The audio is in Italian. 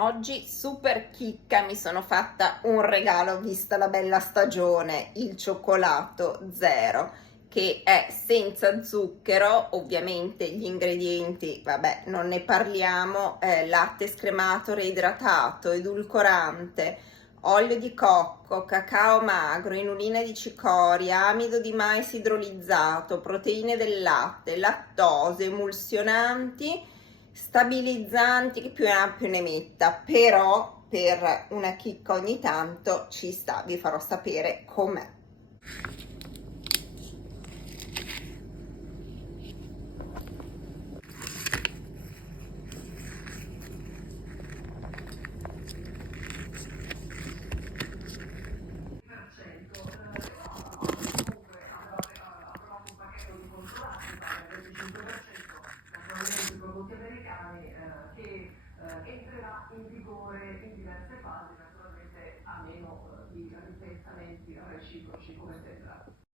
Oggi super chicca, mi sono fatta un regalo vista la bella stagione, il cioccolato zero, che è senza zucchero. Ovviamente gli ingredienti, vabbè, non ne parliamo: latte scremato reidratato, edulcorante, olio di cocco, cacao magro, inulina di cicoria, amido di mais idrolizzato, proteine del latte, lattosio, emulsionanti, stabilizzanti, che più ne ha più ne metta. Però per una chicca ogni tanto ci sta, vi farò sapere com'è. Naturalmente prodotti americani che entrerà in vigore in diverse fasi, naturalmente a meno di ripensamenti reciproci come sempre.